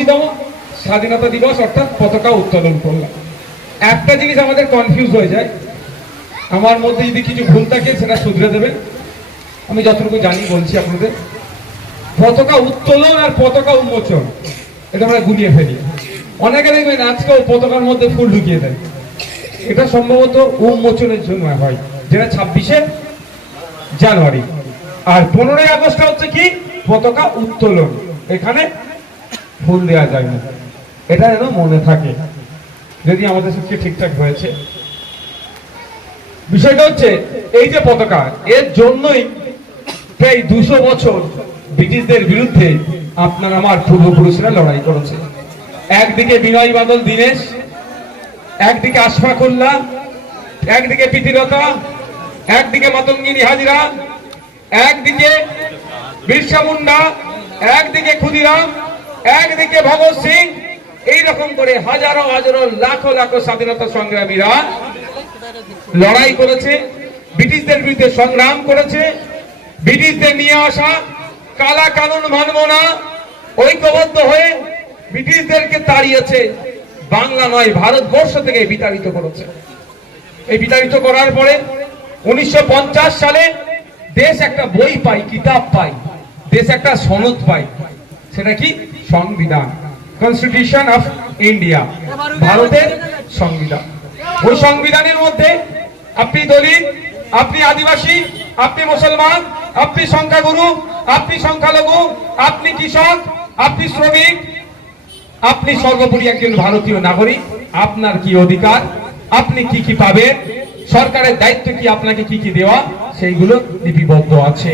উনআশিতম স্বাধীনতা দিবস অর্থাৎ পতাকা উত্তোলন করলাম। একটা জিনিস আমাদের কনফিউজ হয়ে যায়। আমার মধ্যে যদি কিছু ভুল থাকে, সেটা শুধরে দেবেন। আমি যতটুকু জানি বলছি আপনাদের। পতাকা উত্তোলন আর পতাকা উন্মোচন, এটা আমরা গুলিয়ে ফেলি। অনেকে দেখবেন আজকেও পতাকার মধ্যে ফুল ঢুকিয়ে দেয়। এটা সম্ভবত উন্মোচনের জন্য হয়, যেটা ছাব্বিশে জানুয়ারি। আর পনেরোই আগস্ট হচ্ছে কি? পতাকা উত্তোলন। এখানে ফুল দেওয়া যায় না এটা যেন মনে থাকে। যদি আমাদের সত্যি ঠিকঠাক হয়েছে। বিষয়টা হচ্ছে, এই যে পতাকা, এর জন্যই প্রায় দুশো বছর ব্রিটিশদের বিরুদ্ধে আপনার আমার পূর্বপুরুষরা লড়াই করেছে। একদিকে বিনয় বাদল দীনেশ, একদিকে আশফাকুল্লাহ একদিকে প্রীতিলতা একদিকে মাতঙ্গিনী হাজিরা, একদিকে বিরসা মুন্ডা, একদিকে ক্ষুদিরাম একদিকে ভগৎ সিং, এইরকম করে হাজারো হাজারো, লাখো লাখো স্বাধীনতা সংগ্রামীরা লড়াই করেছে, ব্রিটিশদের বিরুদ্ধে সংগ্রাম করেছে, ব্রিটিশদের নিয়ে আসা কালা কানুন মানব না, ঐক্যবদ্ধ হয়ে ব্রিটিশদেরকে তাড়িয়েছে, বাংলা নয়, ভারতবর্ষ থেকে বিতাড়িত করেছে। এই বিতাড়িত করার পরে উনিশশো পঞ্চাশ সালে দেশ একটা বই পাই কিতাব পাই দেশ একটা সনদ পাই সেটা কি? সংবিধান। কনস্টিটিউশন অফ ইন্ডিয়া ভারতের সংবিধান। ওই সংবিধানের মধ্যে আপনি দলিত আপনি আদিবাসী, আপনি মুসলমান, আপনি সংখ্যাগুরু, আপনি সংখ্যালঘু, আপনি কৃষক, আপনি শ্রমিক, আপনি সর্বোপরি একজন ভারতীয় নাগরিক, আপনার কি অধিকার? আপনি কি কি পাবেন? সরকারের দায়িত্ব কি আপনাকে কি কি দেওয়া? সেইগুলো লিপিবদ্ধ আছে।